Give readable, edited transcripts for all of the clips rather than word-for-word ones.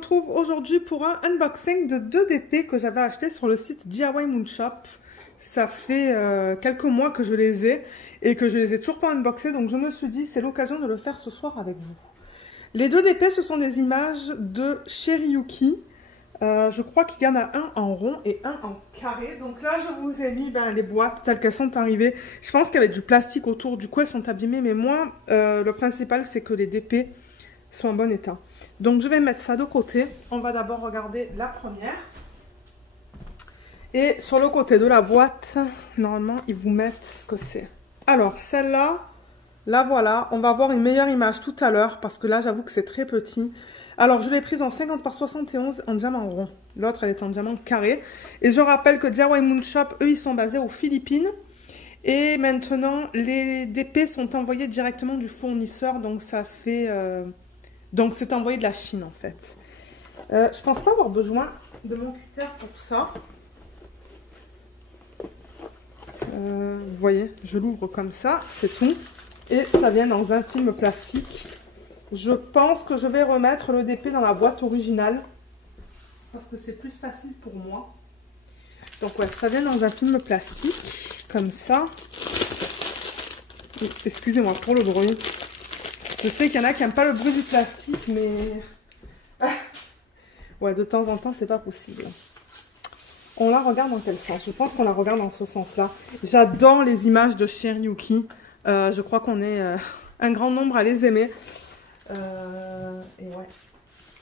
retrouve aujourd'hui pour un unboxing de 2 DP que j'avais acheté sur le site DIY Moon Shop. Ça fait quelques mois que je les ai et que je les ai toujours pas unboxés, donc je me suis dit c'est l'occasion de le faire ce soir avec vous. Les 2 DP, ce sont des images de Cherryuki. Je crois qu'il y en a un en rond et un en carré. Donc là, je vous ai mis les boîtes telles qu'elles sont arrivées. Je pense qu'il y avait du plastique autour, du coup elles sont abîmées. Mais moi, le principal, c'est que les DP sont en bon état. Donc je vais mettre ça de côté. On va d'abord regarder la première. Et sur le côté de la boîte, normalement, ils vous mettent ce que c'est. Alors, celle-là, la voilà. On va voir une meilleure image tout à l'heure parce que là, j'avoue que c'est très petit. Alors, je l'ai prise en 50 par 71 en diamant rond. L'autre, elle est en diamant carré. Et je rappelle que DIY Moon Shop, eux, ils sont basés aux Philippines. Et maintenant, les DP sont envoyés directement du fournisseur. Donc, ça fait... Donc, c'est envoyé de la Chine, en fait. Je pense pas avoir besoin de mon cutter pour ça. Vous voyez, je l'ouvre comme ça, c'est tout. Et ça vient dans un film plastique. Je pense que je vais remettre le DP dans la boîte originale. Parce que c'est plus facile pour moi. Donc ouais, ça vient dans un film plastique. Comme ça. Excusez-moi pour le bruit. Je sais qu'il y en a qui n'aiment pas le bruit du plastique, mais... ouais, de temps en temps, c'est pas possible. On la regarde dans quel sens? Je pense qu'on la regarde dans ce sens-là. J'adore les images de Cherryuki. Je crois qu'on est un grand nombre à les aimer. Et ouais.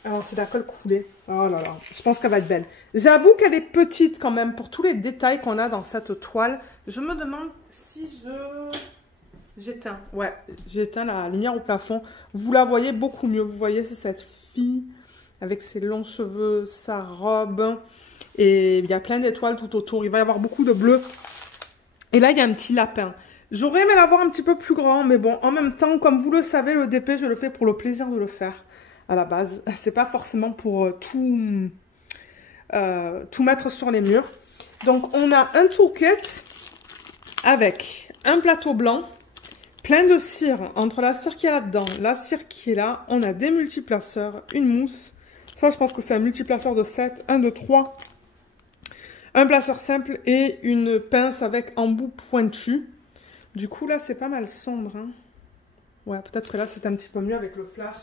Alors, c'est la colle coulée. Oh là là. Je pense qu'elle va être belle. J'avoue qu'elle est petite quand même pour tous les détails qu'on a dans cette toile. Je me demande si j'éteins. Ouais, j'éteins la lumière au plafond. Vous la voyez beaucoup mieux. Vous voyez, c'est cette fille avec ses longs cheveux, sa robe. Et il y a plein d'étoiles tout autour. Il va y avoir beaucoup de bleu. Et là, il y a un petit lapin. J'aurais aimé l'avoir un petit peu plus grand. Mais bon, en même temps, comme vous le savez, le DP, je le fais pour le plaisir de le faire. À la base. C'est pas forcément pour tout mettre sur les murs. Donc, on a un toolkit avec un plateau blanc. Plein de cire. Entre la cire qui est là-dedans, la cire qui est là. On a des multiplaceurs, une mousse. Ça, je pense que c'est un multiplaceur de 7. 1, 2, 3. Un placeur simple et une pince avec embout pointu. Du coup, là, c'est pas mal sombre. Hein. Ouais, peut-être que là, c'est un petit peu mieux avec le flash.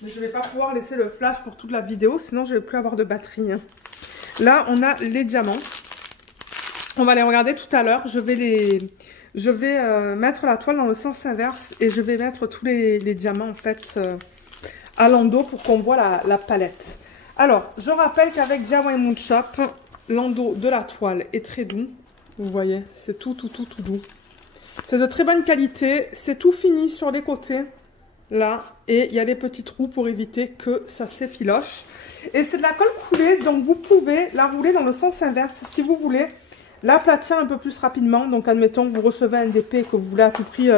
Mais je ne vais pas pouvoir laisser le flash pour toute la vidéo, sinon je ne vais plus avoir de batterie. Hein. Là, on a les diamants. On va les regarder tout à l'heure. Je vais mettre la toile dans le sens inverse et je vais mettre tous les diamants, en fait, à l'endos pour qu'on voit la palette. Alors, je rappelle qu'avec DIY Moon Shop, l'endos de la toile est très doux. Vous voyez, c'est tout doux. C'est de très bonne qualité. C'est tout fini sur les côtés. Là. Et il y a des petits trous pour éviter que ça s'effiloche. Et c'est de la colle coulée. Donc, vous pouvez la rouler dans le sens inverse si vous voulez l'aplatir un peu plus rapidement. Donc, admettons que vous recevez un DP et que vous voulez à tout prix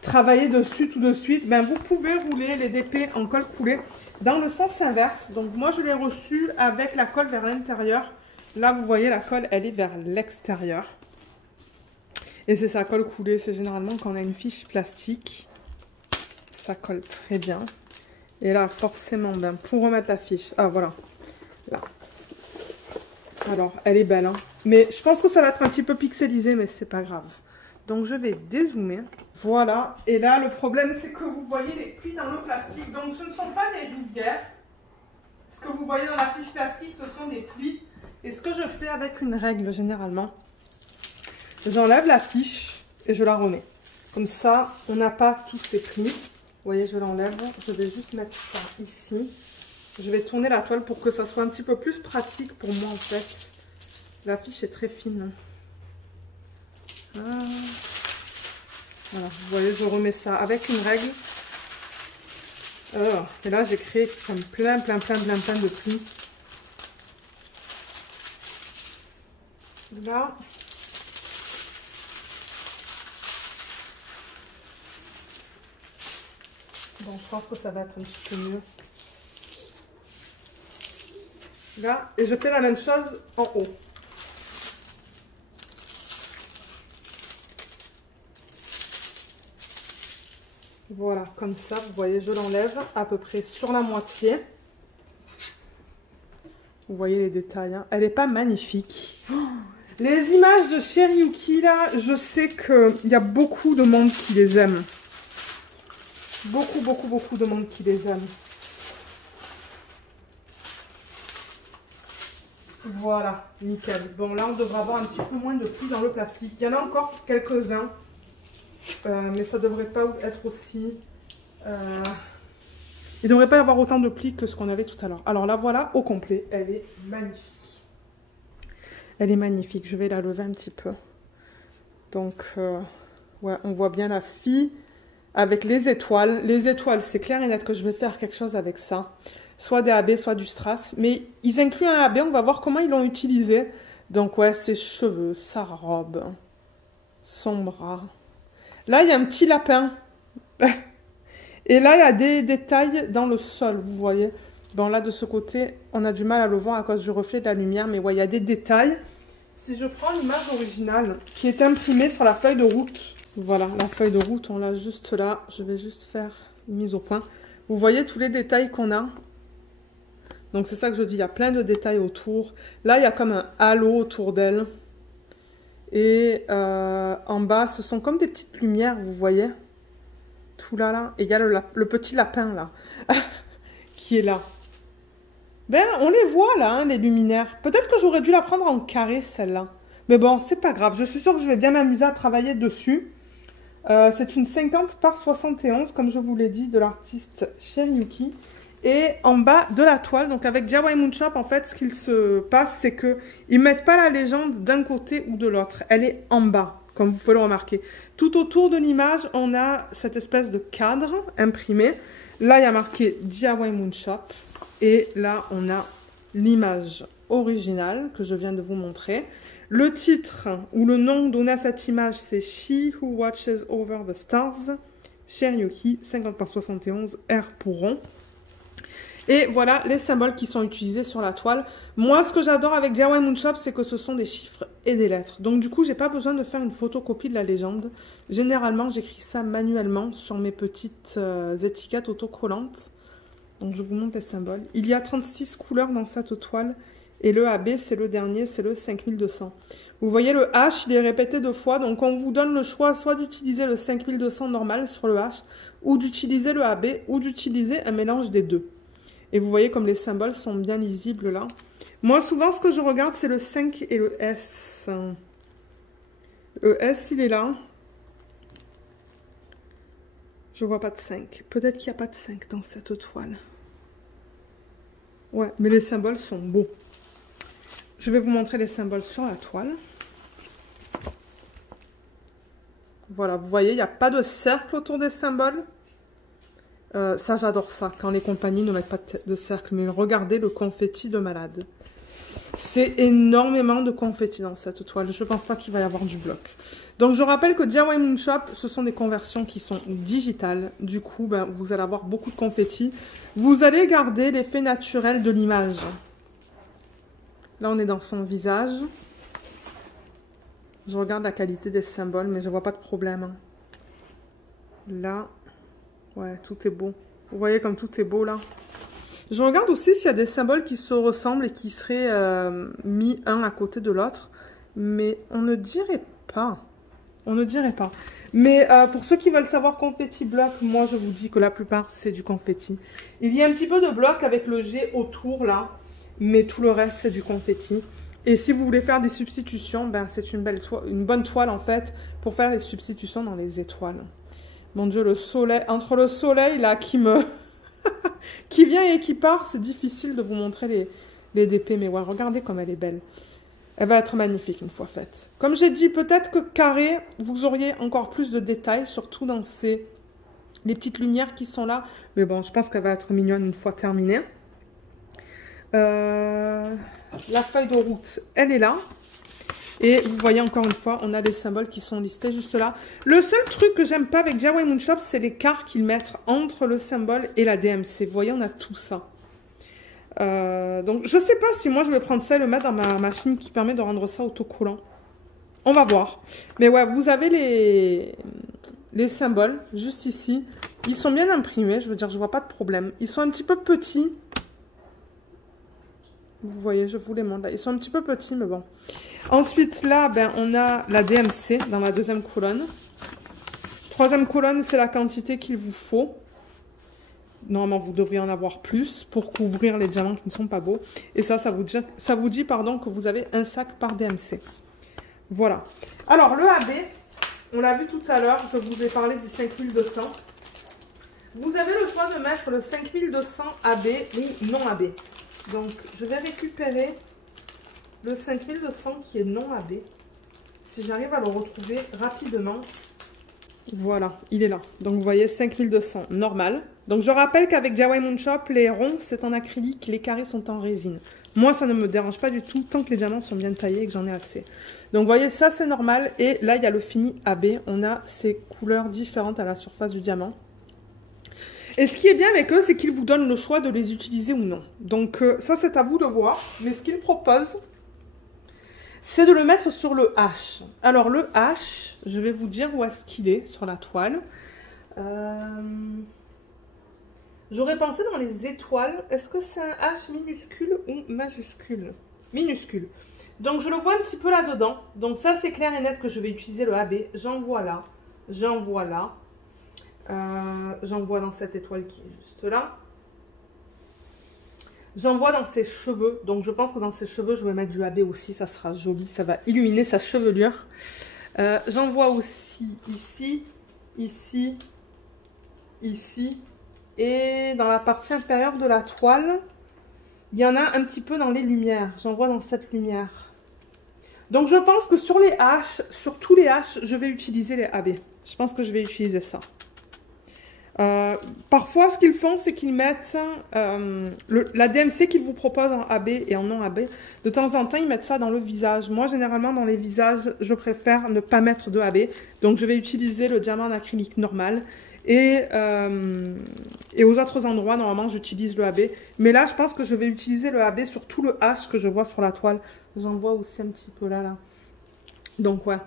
travailler dessus tout de suite. Ben, vous pouvez rouler les DP en colle coulée dans le sens inverse. Donc, moi, je l'ai reçu avec la colle vers l'intérieur. Là, vous voyez, la colle, elle est vers l'extérieur. Et c'est sa colle coulée. C'est généralement quand on a une fiche plastique. Ça colle très bien. Et là, forcément, ben, pour remettre la fiche... Ah, voilà. Là. Alors, elle est belle. Hein. Mais je pense que ça va être un petit peu pixelisé, mais c'est pas grave. Donc, je vais dézoomer. Voilà. Et là, le problème, c'est que vous voyez les plis dans le plastique. Donc, ce ne sont pas des rivières. Ce que vous voyez dans la fiche plastique, ce sont des plis. Et ce que je fais avec une règle, généralement, j'enlève la fiche et je la remets. Comme ça, on n'a pas tous ces plis. Vous voyez, je l'enlève. Je vais juste mettre ça ici. Je vais tourner la toile pour que ça soit un petit peu plus pratique pour moi, en fait. La fiche est très fine. Ah. Voilà, vous voyez, je remets ça avec une règle. Et là, j'ai créé comme plein de plis. Là. Bon, je pense que ça va être un petit peu mieux. Là, et je fais la même chose en haut. Voilà, comme ça, vous voyez, je l'enlève à peu près sur la moitié. Vous voyez les détails, hein. Elle n'est pas magnifique. Oh, les images de Chéri Yuki, là, je sais qu'il y a beaucoup de monde qui les aime. Beaucoup, beaucoup, beaucoup de monde qui les aime. Voilà, nickel. Bon, là, on devrait avoir un petit peu moins de plis dans le plastique. Il y en a encore quelques-uns, mais ça ne devrait pas être aussi... il ne devrait pas y avoir autant de plis que ce qu'on avait tout à l'heure. Alors, la voilà au complet. Elle est magnifique. Elle est magnifique. Je vais la lever un petit peu. Donc, ouais, on voit bien la fille avec les étoiles. Les étoiles, c'est clair et net que je vais faire quelque chose avec ça. Soit des AB, soit du strass. Mais ils incluent un AB, on va voir comment ils l'ont utilisé. Donc ouais, ses cheveux, sa robe, son bras. Là, il y a un petit lapin. Et là, il y a des détails dans le sol, vous voyez. Bon, là, de ce côté, on a du mal à le voir à cause du reflet de la lumière. Mais ouais, il y a des détails. Si je prends l'image originale qui est imprimée sur la feuille de route. Voilà, la feuille de route, on l'a juste là. Je vais juste faire une mise au point. Vous voyez tous les détails qu'on a. Donc, c'est ça que je dis, il y a plein de détails autour. Là, il y a comme un halo autour d'elle. Et en bas, ce sont comme des petites lumières, vous voyez. Tout là, là. Et il y a le petit lapin, là, qui est là. Ben, on les voit, là, hein, les luminaires. Peut-être que j'aurais dû la prendre en carré, celle-là. Mais bon, c'est pas grave. Je suis sûre que je vais bien m'amuser à travailler dessus. C'est une 50 par 71, comme je vous l'ai dit, de l'artiste Chéri Yuki. Et en bas de la toile, donc avec DIY Moon Shop, en fait, ce qu'il se passe, c'est qu'ils ne mettent pas la légende d'un côté ou de l'autre. Elle est en bas, comme vous pouvez le remarquer. Tout autour de l'image, on a cette espèce de cadre imprimé. Là, il y a marqué DIY Moon Shop. Et là, on a l'image originale que je viens de vous montrer. Le titre ou le nom donné à cette image, c'est She Who Watches Over the Stars. Chéri Yuki, 50 par 71, R pour rond. Et voilà les symboles qui sont utilisés sur la toile. Moi, ce que j'adore avec DIY Moon Shop, c'est que ce sont des chiffres et des lettres. Donc, du coup, j'ai pas besoin de faire une photocopie de la légende. Généralement, j'écris ça manuellement sur mes petites étiquettes autocollantes. Donc, je vous montre les symboles. Il y a 36 couleurs dans cette toile. Et le AB, c'est le dernier, c'est le 5200. Vous voyez, le H, il est répété 2 fois. Donc, on vous donne le choix soit d'utiliser le 5200 normal sur le H, ou d'utiliser le AB, ou d'utiliser un mélange des deux. Et vous voyez comme les symboles sont bien lisibles là. Moi, souvent, ce que je regarde, c'est le 5 et le S. Le S, il est là. Je vois pas de 5. Peut-être qu'il n'y a pas de 5 dans cette toile. Ouais, mais les symboles sont beaux. Je vais vous montrer les symboles sur la toile. Voilà, vous voyez, il n'y a pas de cercle autour des symboles. Ça, j'adore ça, quand les compagnies ne mettent pas de cercle. Mais regardez le confetti de malade. C'est énormément de confetti dans cette toile. Je ne pense pas qu'il va y avoir du bloc. Donc, je rappelle que DIY Moon Shop, ce sont des conversions qui sont digitales. Du coup, ben, vous allez avoir beaucoup de confetti. Vous allez garder l'effet naturel de l'image. Là, on est dans son visage. Je regarde la qualité des symboles, mais je ne vois pas de problème. Là... ouais, tout est beau. Vous voyez comme tout est beau là. Je regarde aussi s'il y a des symboles qui se ressemblent et qui seraient mis un à côté de l'autre. Mais on ne dirait pas. On ne dirait pas. Mais pour ceux qui veulent savoir confetti bloc, moi je vous dis que la plupart c'est du confetti. Il y a un petit peu de bloc avec le G autour là. Mais tout le reste c'est du confetti. Et si vous voulez faire des substitutions, ben, c'est une bonne toile en fait pour faire les substitutions dans les étoiles. Mon Dieu, le soleil, entre le soleil là qui me... qui vient et qui part, c'est difficile de vous montrer les DP. Mais ouais, regardez comme elle est belle. Elle va être magnifique une fois faite. Comme j'ai dit, peut-être que carré, vous auriez encore plus de détails, surtout dans les petites lumières qui sont là. Mais bon, je pense qu'elle va être mignonne une fois terminée. La feuille de route, elle est là. Et vous voyez encore une fois, on a les symboles qui sont listés juste là. Le seul truc que j'aime pas avec DIY Moon Shop, c'est l'écart qu'ils mettent entre le symbole et la DMC. Vous voyez, on a tout ça. Donc, je sais pas si moi, je vais prendre ça et le mettre dans ma machine qui permet de rendre ça autocollant. On va voir. Mais ouais, vous avez les symboles juste ici. Ils sont bien imprimés, je veux dire, je vois pas de problème. Ils sont un petit peu petits. Vous voyez, je vous les montre là. Ils sont un petit peu petits, mais bon. Ensuite, là, ben, on a la DMC dans la deuxième colonne. Troisième colonne, c'est la quantité qu'il vous faut. Normalement, vous devriez en avoir plus pour couvrir les diamants qui ne sont pas beaux. Et ça vous dit pardon, que vous avez un sac par DMC. Voilà. Alors, le AB, on l'a vu tout à l'heure, je vous ai parlé du 5200. Vous avez le choix de mettre le 5200 AB ou non AB. Donc, je vais récupérer le 5200 qui est non AB. Si j'arrive à le retrouver rapidement. Voilà, il est là. Donc, vous voyez, 5200 normal. Donc, je rappelle qu'avec DIY Moon Shop, les ronds, c'est en acrylique, les carrés sont en résine. Moi, ça ne me dérange pas du tout tant que les diamants sont bien taillés et que j'en ai assez. Donc, vous voyez, ça, c'est normal. Et là, il y a le fini AB. On a ces couleurs différentes à la surface du diamant. Et ce qui est bien avec eux, c'est qu'ils vous donnent le choix de les utiliser ou non. Donc, ça, c'est à vous de voir. Mais ce qu'ils proposent, c'est de le mettre sur le H. Alors, le H, je vais vous dire où est-ce qu'il est sur la toile. J'aurais pensé dans les étoiles. Est-ce que c'est un H minuscule ou majuscule? Minuscule. Donc, je le vois un petit peu là-dedans. Donc, ça, c'est clair et net que je vais utiliser le AB. J'en vois là. J'en vois là. J'en vois dans cette étoile qui est juste là. J'en vois dans ses cheveux. Donc, je pense que dans ses cheveux, je vais mettre du AB aussi. Ça sera joli. Ça va illuminer sa chevelure. J'en vois aussi ici, ici, ici. Et dans la partie inférieure de la toile, il y en a un petit peu dans les lumières. J'en vois dans cette lumière. Donc, je pense que sur les H, sur tous les H, je vais utiliser les AB. Je pense que je vais utiliser ça. Parfois, ce qu'ils font, c'est qu'ils mettent la DMC qu'ils vous proposent en AB et en non AB. De temps en temps, ils mettent ça dans le visage. Moi, généralement, dans les visages, je préfère ne pas mettre de AB. Donc, je vais utiliser le diamant en acrylique normal. Et aux autres endroits, normalement, j'utilise le AB. Mais là, je pense que je vais utiliser le AB sur tout le H que je vois sur la toile. J'en vois aussi un petit peu là. Donc, ouais.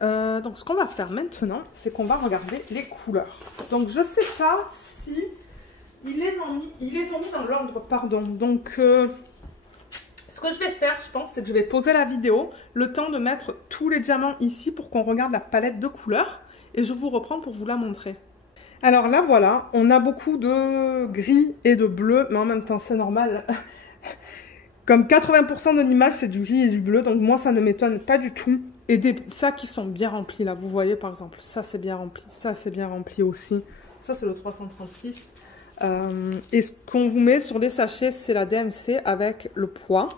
Donc, ce qu'on va faire maintenant, c'est qu'on va regarder les couleurs. Donc, je ne sais pas si ils les ont mis dans l'ordre, pardon. Donc, ce que je vais faire, je pense, c'est que je vais poser la vidéo, le temps de mettre tous les diamants ici pour qu'on regarde la palette de couleurs. Et je vous reprends pour vous la montrer. Alors là, voilà, on a beaucoup de gris et de bleu, mais en même temps, c'est normal. Comme 80% de l'image, c'est du gris et du bleu, donc moi, ça ne m'étonne pas du tout. Et des sacs qui sont bien remplis, là, vous voyez, par exemple, ça, c'est bien rempli, ça, c'est bien rempli aussi. Ça, c'est le 336. Et ce qu'on vous met sur des sachets, c'est la DMC avec le poids.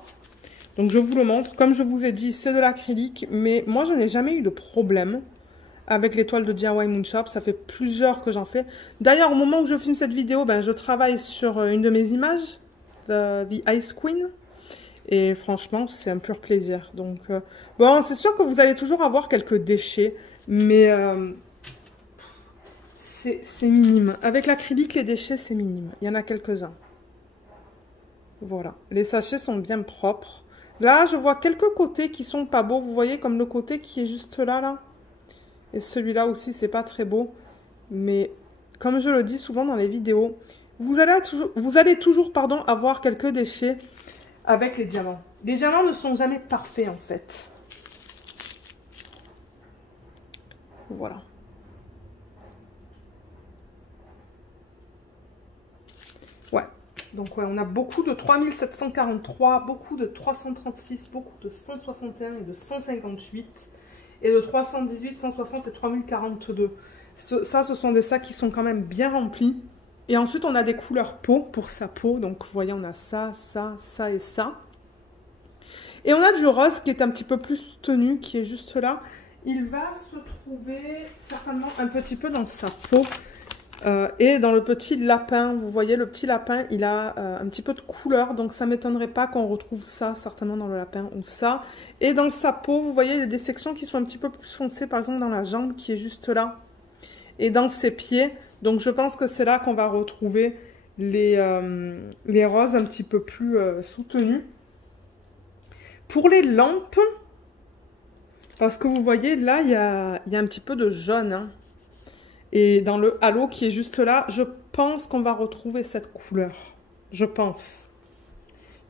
Donc, je vous le montre. Comme je vous ai dit, c'est de l'acrylique, mais moi, je n'ai jamais eu de problème avec les toiles de DIY Moon Shop. Ça fait plusieurs que j'en fais. D'ailleurs, au moment où je filme cette vidéo, ben, je travaille sur une de mes images, The Ice Queen. Et franchement, c'est un pur plaisir. Donc, bon, c'est sûr que vous allez toujours avoir quelques déchets, mais c'est minime. Avec l'acrylique, les déchets, c'est minime. Il y en a quelques-uns. Voilà. Les sachets sont bien propres. Là, je vois quelques côtés qui sont pas beaux. Vous voyez, comme le côté qui est juste là, là. Et celui-là aussi, c'est pas très beau. Mais, comme je le dis souvent dans les vidéos, vous allez toujours avoir quelques déchets avec les diamants. Les diamants ne sont jamais parfaits, en fait. Voilà. Ouais. Donc, ouais, on a beaucoup de 3743, beaucoup de 336, beaucoup de 161 et de 158. Et de 318, 160 et 3042. Ça, ce sont des sacs qui sont quand même bien remplis. Et ensuite, on a des couleurs peau pour sa peau. Donc, vous voyez, on a ça, ça, ça et ça. Et on a du rose qui est un petit peu plus soutenu, qui est juste là. Il va se trouver certainement un petit peu dans sa peau. Et dans le petit lapin, vous voyez, le petit lapin, il a un petit peu de couleur. Donc, ça ne m'étonnerait pas qu'on retrouve ça, certainement dans le lapin ou ça. Et dans sa peau, vous voyez, il y a des sections qui sont un petit peu plus foncées. Par exemple, dans la jambe qui est juste là. Et dans ses pieds. Donc, je pense que c'est là qu'on va retrouver les roses un petit peu plus soutenues. Pour les lampes, parce que vous voyez, là, il y a un petit peu de jaune. Hein. Et dans le halo qui est juste là, je pense qu'on va retrouver cette couleur. Je pense.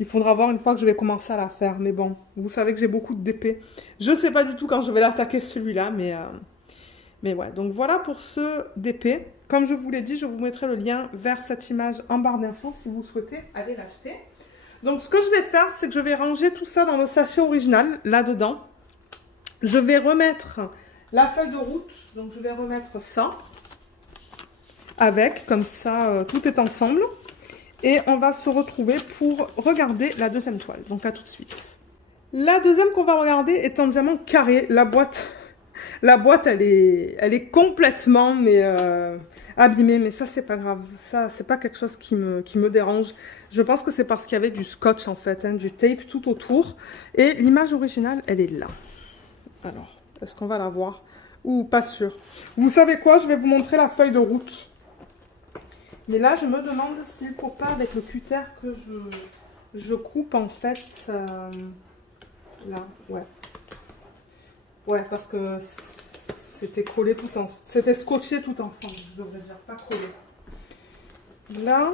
Il faudra voir une fois que je vais commencer à la faire. Mais bon, vous savez que j'ai beaucoup de DP. Je ne sais pas du tout quand je vais l'attaquer celui-là, mais ouais. Donc voilà pour ce DP. Comme je vous l'ai dit, je vous mettrai le lien vers cette image en barre d'infos si vous souhaitez aller l'acheter. Donc ce que je vais faire, c'est que je vais ranger tout ça dans le sachet original, là-dedans. Je vais remettre la feuille de route. Donc je vais remettre ça avec, comme ça, tout est ensemble. Et on va se retrouver pour regarder la deuxième toile. Donc à tout de suite. La deuxième qu'on va regarder est en diamant carré. La boîte, elle est complètement abîmée. Mais ça, c'est pas grave. Ça, c'est pas quelque chose qui me dérange. Je pense que c'est parce qu'il y avait du scotch, en fait, hein, du tape tout autour. Et l'image originale, elle est là. Alors, est-ce qu'on va la voir? Ou pas sûr. Vous savez quoi? Je vais vous montrer la feuille de route. Mais là, je me demande s'il ne faut pas, avec le cutter que je coupe, en fait, là, ouais. Ouais, parce que c'était collé tout ensemble. C'était scotché tout ensemble, je devrais dire, pas collé. Là,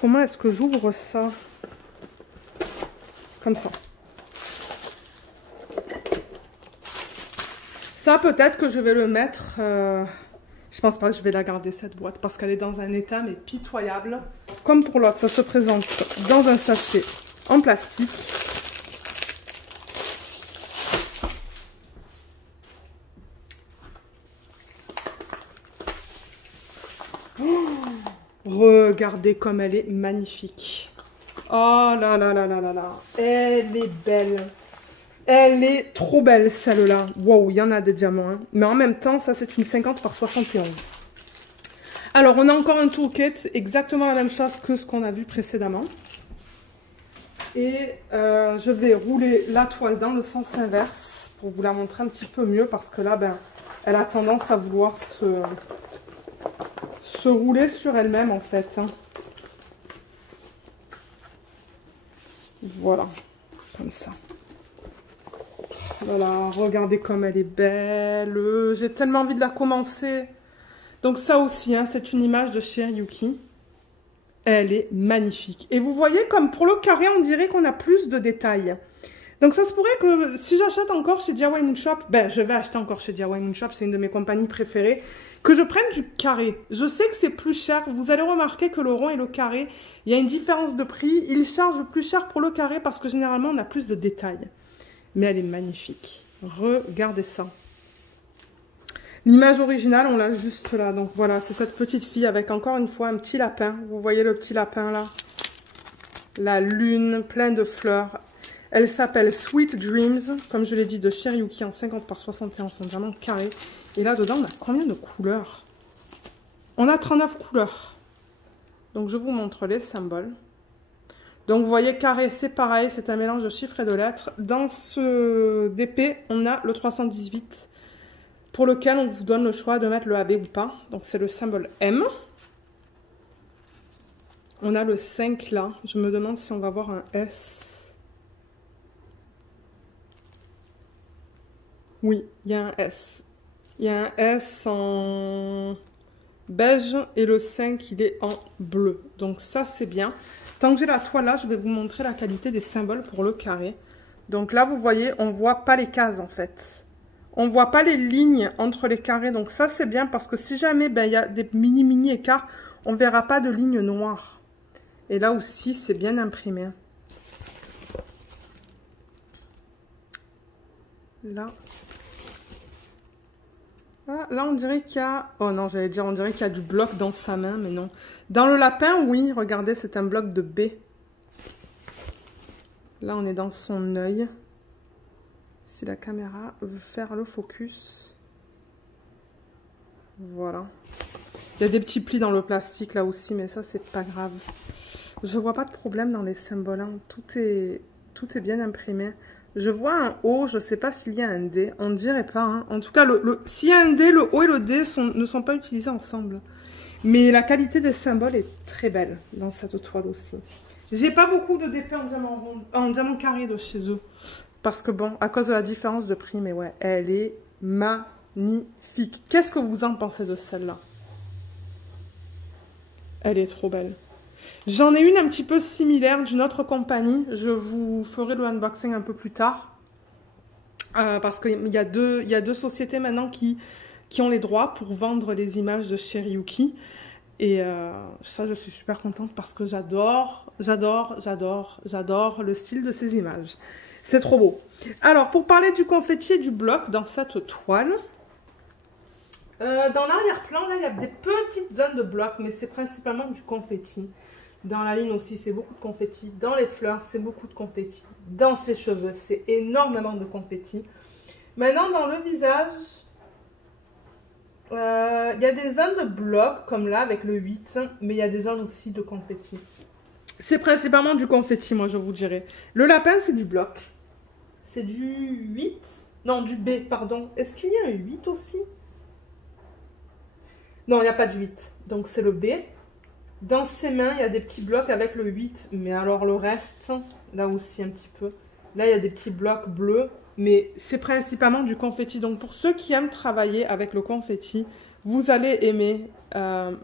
comment est-ce que j'ouvre ça? Comme ça. Ça, peut-être que je vais le mettre... je pense pas que je vais la garder, cette boîte, parce qu'elle est dans un état, mais pitoyable. Comme pour l'autre, ça se présente dans un sachet en plastique. Oh, regardez comme elle est magnifique. Oh là là là là là là. Elle est belle. Elle est trop belle, celle-là. Wow, il y en a des diamants. Hein. Mais en même temps, ça, c'est une 50 par 71. Alors, on a encore un toolkit, exactement la même chose que ce qu'on a vu précédemment. Et je vais rouler la toile dans le sens inverse pour vous la montrer un petit peu mieux. Parce que là, ben, elle a tendance à vouloir se rouler sur elle-même, en fait. Hein. Voilà, comme ça. Voilà, regardez comme elle est belle. J'ai tellement envie de la commencer. Donc ça aussi, hein, c'est une image de chez Yuki. Elle est magnifique. Et vous voyez, comme pour le carré, on dirait qu'on a plus de détails. Donc ça se pourrait que si j'achète encore chez DIY Moon Shop, ben je vais acheter encore chez DIY Moon Shop, c'est une de mes compagnies préférées, que je prenne du carré. Je sais que c'est plus cher. Vous allez remarquer que le rond et le carré, il y a une différence de prix. Ils chargent plus cher pour le carré parce que généralement, on a plus de détails. Mais elle est magnifique. Regardez ça. L'image originale, on l'a juste là. Donc voilà, c'est cette petite fille avec encore une fois un petit lapin. Vous voyez le petit lapin là? La lune, plein de fleurs. Elle s'appelle Sweet Dreams, comme je l'ai dit, de chez Yuki en 50 par 61, c'est vraiment carré. Et là dedans, on a combien de couleurs? On a 39 couleurs. Donc je vous montre les symboles. Donc vous voyez, carré, c'est pareil, c'est un mélange de chiffres et de lettres. Dans ce DP, on a le 318, pour lequel on vous donne le choix de mettre le AB ou pas. Donc c'est le symbole M. On a le 5 là. Je me demande si on va avoir un S. Oui, il y a un S. Il y a un S en beige et le 5, il est en bleu. Donc ça, c'est bien. Tant que j'ai la toile là, je vais vous montrer la qualité des symboles pour le carré. Donc là, vous voyez, on ne voit pas les cases en fait. On ne voit pas les lignes entre les carrés. Donc ça, c'est bien parce que si jamais ben, y a des mini écarts, on ne verra pas de lignes noires. Et là aussi, c'est bien imprimé. Là. Ah, là, on dirait qu'il y a... Oh non, j'allais dire, on dirait qu'il y a du bloc dans sa main, mais non. Dans le lapin, oui, regardez, c'est un bloc de B. Là, on est dans son œil. Si la caméra veut faire le focus. Voilà. Il y a des petits plis dans le plastique, là aussi, mais ça, c'est pas grave. Je vois pas de problème dans les symboles. Hein. Tout est bien imprimé. Je vois un O, je ne sais pas s'il y a un D. On ne dirait pas. Hein. En tout cas, s'il y a un D, le O et le D ne sont pas utilisés ensemble. Mais la qualité des symboles est très belle dans cette toile aussi. J'ai pas beaucoup de DP en diamant carré de chez eux. Parce que bon, à cause de la différence de prix, mais ouais, elle est magnifique. Qu'est-ce que vous en pensez de celle-là? Elle est trop belle. J'en ai une un petit peu similaire d'une autre compagnie. Je vous ferai le unboxing un peu plus tard. Parce qu'il y a deux sociétés maintenant qui ont les droits pour vendre les images de Chéri Yuki. Et ça, je suis super contente parce que j'adore le style de ces images. C'est trop beau. Alors, pour parler du confetti et du bloc dans cette toile, dans l'arrière-plan, là, il y a des petites zones de bloc, mais c'est principalement du confetti. Dans la ligne aussi, c'est beaucoup de confetti. Dans les fleurs, c'est beaucoup de confetti. Dans ses cheveux, c'est énormément de confetti. Maintenant, dans le visage, il y a des zones de bloc, comme là, avec le 8, mais il y a des zones aussi de confetti. C'est principalement du confetti, moi, je vous dirais. Le lapin, c'est du bloc. C'est du 8. Non, du B, pardon. Est-ce qu'il y a un 8 aussi? Non, il n'y a pas de 8. Donc, c'est le B. Dans ses mains, il y a des petits blocs avec le 8. Mais alors, le reste, là aussi, un petit peu. Là, il y a des petits blocs bleus. Mais c'est principalement du confetti. Donc, pour ceux qui aiment travailler avec le confetti, vous allez aimer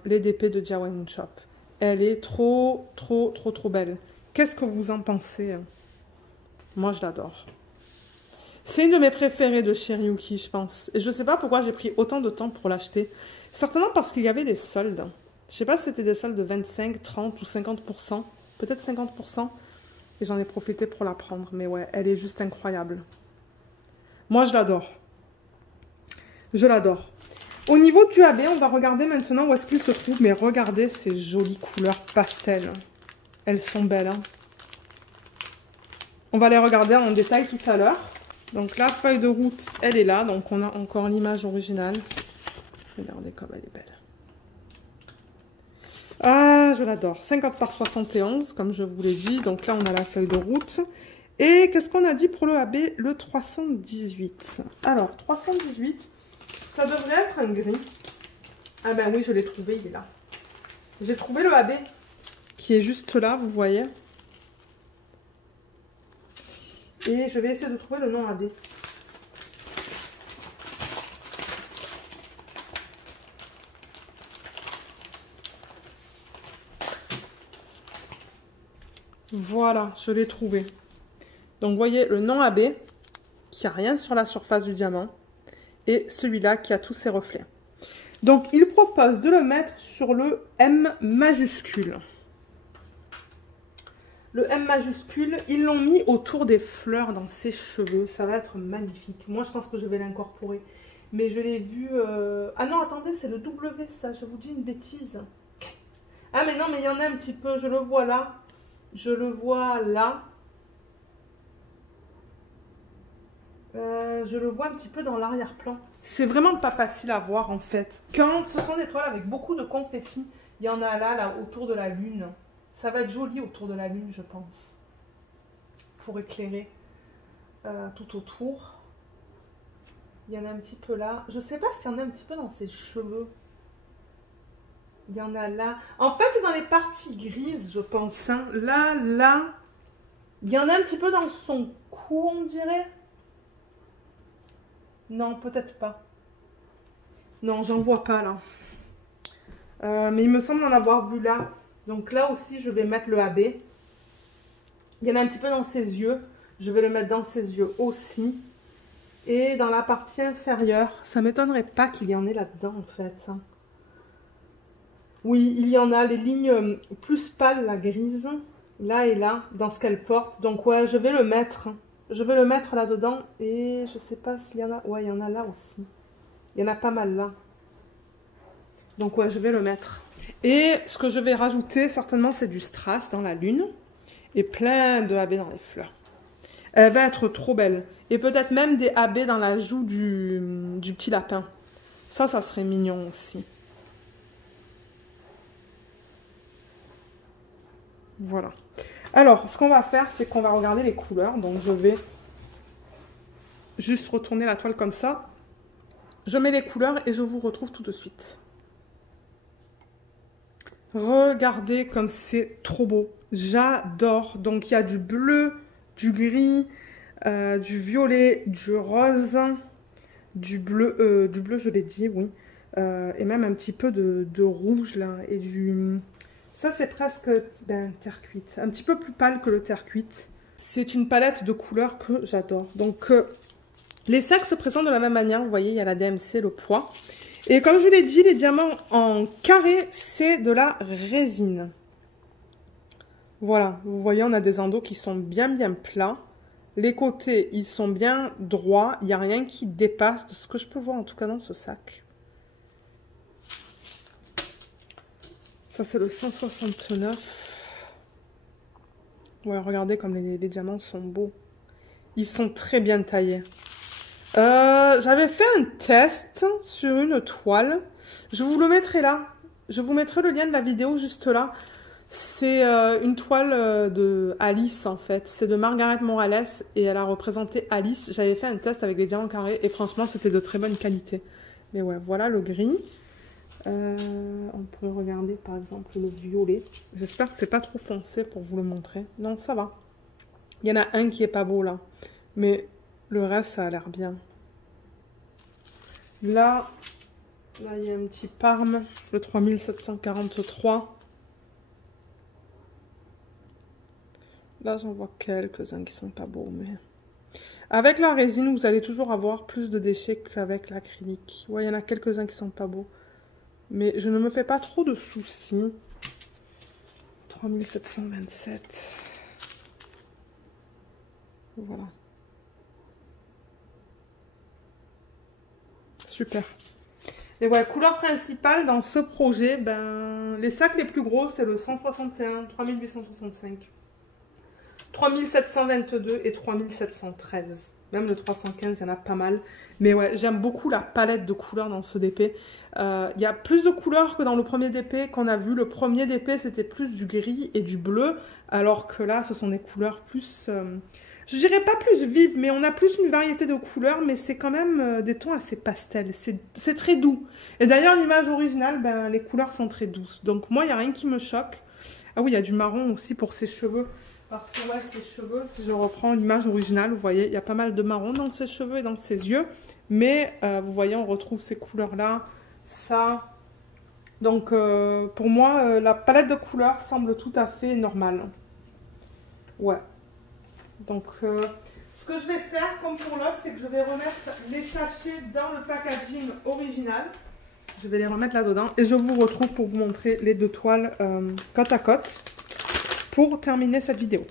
les DP de DIY Moon Shop. Elle est trop belle. Qu'est-ce que vous en pensez? Moi, je l'adore. C'est une de mes préférées de Chéri Yuki, je pense. Et je ne sais pas pourquoi j'ai pris autant de temps pour l'acheter. Certainement parce qu'il y avait des soldes. Je ne sais pas si c'était des soldes de 25, 30 ou 50%. Peut-être 50%. Et j'en ai profité pour la prendre. Mais ouais, elle est juste incroyable. Moi, je l'adore. Je l'adore. Au niveau du AB, on va regarder maintenant où est-ce qu'il se trouve. Mais regardez ces jolies couleurs pastel. Elles sont belles. Hein. On va les regarder en détail tout à l'heure. Donc la feuille de route, elle est là. Donc on a encore l'image originale. Regardez comme elle est belle. Ah, je l'adore. 50 par 71, comme je vous l'ai dit. Donc là, on a la feuille de route. Et qu'est-ce qu'on a dit pour le AB? Le 318. Alors, 318, ça devrait être un gris. Ah ben oui, je l'ai trouvé, il est là. J'ai trouvé le AB qui est juste là, vous voyez. Et je vais essayer de trouver le nom AB. Voilà, je l'ai trouvé. Donc, vous voyez le nom AB qui n'a rien sur la surface du diamant. Et celui-là qui a tous ses reflets. Donc, il propose de le mettre sur le M majuscule. Le M majuscule, ils l'ont mis autour des fleurs dans ses cheveux. Ça va être magnifique. Moi, je pense que je vais l'incorporer. Mais je l'ai vu... Ah non, attendez, c'est le W, ça. Je vous dis une bêtise. Ah, mais non, mais il y en a un petit peu. Je le vois là. Je le vois là. Je le vois un petit peu dans l'arrière-plan. C'est vraiment pas facile à voir, en fait. Quand ce sont des toiles avec beaucoup de confettis, il y en a là, autour de la lune. Ça va être joli autour de la lune, je pense. Pour éclairer tout autour. Il y en a un petit peu là. Je sais pas s'il y en a un petit peu dans ses cheveux. Il y en a là. En fait, c'est dans les parties grises, je pense. Hein. Là, là. Il y en a un petit peu dans son cou, on dirait. Non, peut-être pas. Non, j'en vois pas là. Mais il me semble en avoir vu là. Donc là aussi, je vais mettre le AB. Il y en a un petit peu dans ses yeux. Je vais le mettre dans ses yeux aussi. Et dans la partie inférieure, ça ne m'étonnerait pas qu'il y en ait là-dedans en fait. Hein. Oui, il y en a les lignes plus pâles, la grise, là et là, dans ce qu'elle porte. Donc ouais, je vais le mettre. Je vais le mettre là-dedans. Et je sais pas s'il y en a... Ouais, il y en a là aussi. Il y en a pas mal là. Donc ouais, je vais le mettre. Et ce que je vais rajouter, certainement, c'est du strass dans la lune. Et plein de AB dans les fleurs. Elle va être trop belle. Et peut-être même des AB dans la joue du petit lapin. Ça serait mignon aussi. Voilà. Alors, ce qu'on va faire, c'est qu'on va regarder les couleurs. Donc, je vais juste retourner la toile comme ça. Je mets les couleurs et je vous retrouve tout de suite. Regardez comme c'est trop beau. J'adore. Donc, il y a du bleu, du gris, du violet, du rose, du bleu, je l'ai dit, oui. Et même un petit peu de rouge, là, et du Ça, c'est presque terre cuite. Un petit peu plus pâle que le terre cuite. C'est une palette de couleurs que j'adore. Donc, les sacs se présentent de la même manière. Vous voyez, il y a la DMC, le poids. Et comme je vous l'ai dit, les diamants en carré, c'est de la résine. Voilà, vous voyez, on a des endos qui sont bien plats. Les côtés, ils sont bien droits. Il n'y a rien qui dépasse de ce que je peux voir, en tout cas dans ce sac. Ça, c'est le 169. Ouais, regardez comme les diamants sont beaux. Ils sont très bien taillés. J'avais fait un test sur une toile. Je vous le mettrai là. Je vous mettrai le lien de la vidéo juste là. C'est une toile de Alice en fait. C'est de Margaret Morales et elle a représenté Alice. J'avais fait un test avec des diamants carrés et franchement c'était de très bonne qualité. Mais ouais, voilà le gris. On pourrait regarder par exemple le violet. J'espère que c'est pas trop foncé pour vous le montrer. Non, ça va. Il y en a un qui est pas beau là. Mais le reste, ça a l'air bien. Là, il y a un petit Parme, le 3743. Là, j'en vois quelques-uns qui sont pas beaux, mais... Avec la résine, vous allez toujours avoir plus de déchets qu'avec l'acrylique. Ouais, il y en a quelques-uns qui sont pas beaux. Mais je ne me fais pas trop de soucis. 3727. Voilà. Super. Et voilà, couleur principale dans ce projet, les sacs les plus gros, c'est le 161, 3865, 3722 et 3713. Même le 315, il y en a pas mal. Mais ouais, j'aime beaucoup la palette de couleurs dans ce DP. Il y a plus de couleurs que dans le premier DP qu'on a vu. Le premier DP, c'était plus du gris et du bleu. Alors que là, ce sont des couleurs plus... je dirais pas plus vives, mais on a plus une variété de couleurs. Mais c'est quand même des tons assez pastels. C'est très doux. Et d'ailleurs, l'image originale, les couleurs sont très douces. Donc moi, il n'y a rien qui me choque. Ah oui, il y a du marron aussi pour ses cheveux. Parce que ouais, ses cheveux, si je reprends l'image originale, vous voyez, il y a pas mal de marron dans ses cheveux et dans ses yeux. Mais vous voyez, on retrouve ces couleurs-là, ça. Donc pour moi, la palette de couleurs semble tout à fait normale. Ouais. Donc ce que je vais faire, comme pour l'autre, c'est que je vais remettre les sachets dans le packaging original. Je vais les remettre là-dedans et je vous retrouve pour vous montrer les deux toiles côte à côte. Pour terminer cette vidéo.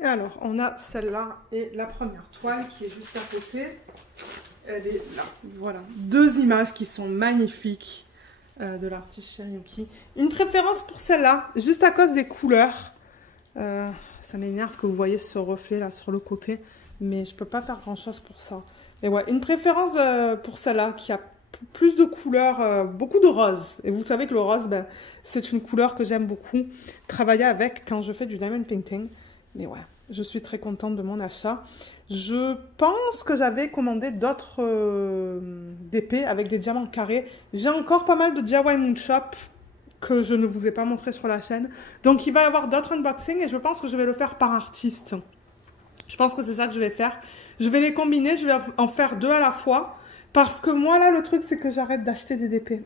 Et alors, on a celle-là et la première toile qui est juste à côté. Elle est là. Voilà. Deux images qui sont magnifiques de l'artiste Cheriyuki. Une préférence pour celle-là, juste à cause des couleurs. Ça m'énerve que vous voyez ce reflet là sur le côté. Mais je peux pas faire grand-chose pour ça. Et ouais, une préférence pour celle-là qui a plus de couleurs, beaucoup de rose. Et vous savez que le rose, c'est une couleur que j'aime beaucoup travailler avec quand je fais du diamond painting. Mais ouais, je suis très contente de mon achat. Je pense que j'avais commandé d'autres DP avec des diamants carrés. J'ai encore pas mal de DIY Moon Shop que je ne vous ai pas montré sur la chaîne. Donc il va y avoir d'autres unboxings et je pense que je vais le faire par artiste. Je pense que c'est ça que je vais faire. Je vais les combiner, je vais en faire deux à la fois. Parce que moi, là, le truc, c'est que j'arrête d'acheter des DP.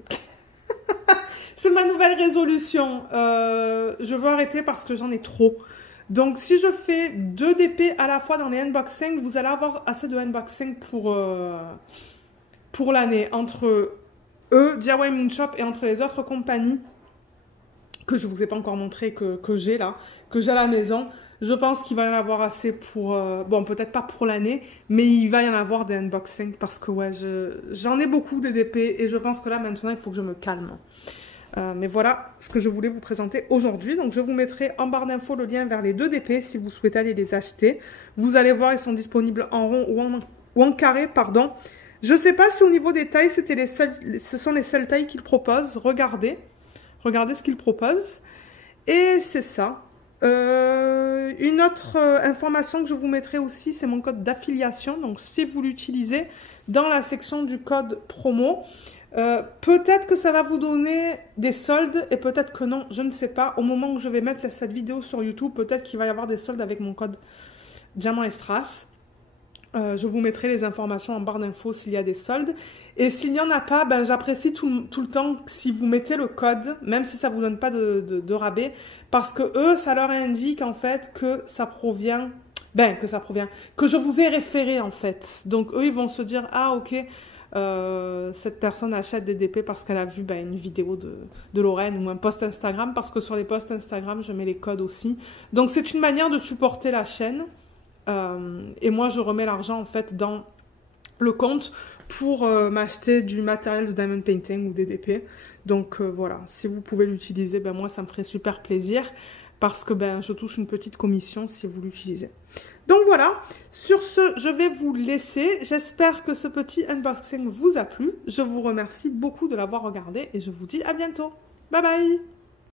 C'est ma nouvelle résolution. Je veux arrêter parce que j'en ai trop. Donc, si je fais 2 DP à la fois dans les unboxings, vous allez avoir assez de unboxing pour l'année. Entre eux, DIY Moon Shop, et entre les autres compagnies que je ne vous ai pas encore montré, que j'ai là, que j'ai à la maison. Je pense qu'il va y en avoir assez pour... bon, peut-être pas pour l'année, mais il va y en avoir des unboxings parce que, ouais, j'en ai beaucoup des DP et je pense que là, maintenant, il faut que je me calme. Mais voilà ce que je voulais vous présenter aujourd'hui. Donc, je vous mettrai en barre d'infos le lien vers les 2 DP si vous souhaitez aller les acheter. Vous allez voir, ils sont disponibles en rond ou en carré, pardon. Je ne sais pas si au niveau des tailles, ce sont les seules tailles qu'ils proposent. Regardez ce qu'ils proposent. Et c'est ça. Une autre information que je vous mettrai aussi, c'est mon code d'affiliation. Donc, si vous l'utilisez dans la section du code promo, peut-être que ça va vous donner des soldes et peut-être que non, je ne sais pas. Au moment où je vais mettre cette vidéo sur YouTube, peut-être qu'il va y avoir des soldes avec mon code Diamant et Strass. Je vous mettrai les informations en barre d'infos s'il y a des soldes. Et s'il n'y en a pas, ben, j'apprécie tout le temps si vous mettez le code, même si ça ne vous donne pas de rabais, parce que eux, ça leur indique en fait que ça provient, que je vous ai référé en fait. Donc eux, ils vont se dire, ah ok, cette personne achète des DP parce qu'elle a vu une vidéo de Lorraine ou un post Instagram, parce que sur les posts Instagram, je mets les codes aussi. Donc c'est une manière de supporter la chaîne. Et moi, je remets l'argent en fait dans le compte pour m'acheter du matériel de diamond painting ou des DP. Donc voilà, si vous pouvez l'utiliser, moi ça me ferait super plaisir parce que je touche une petite commission si vous l'utilisez. Donc voilà, sur ce, je vais vous laisser. J'espère que ce petit unboxing vous a plu. Je vous remercie beaucoup de l'avoir regardé et je vous dis à bientôt. Bye bye!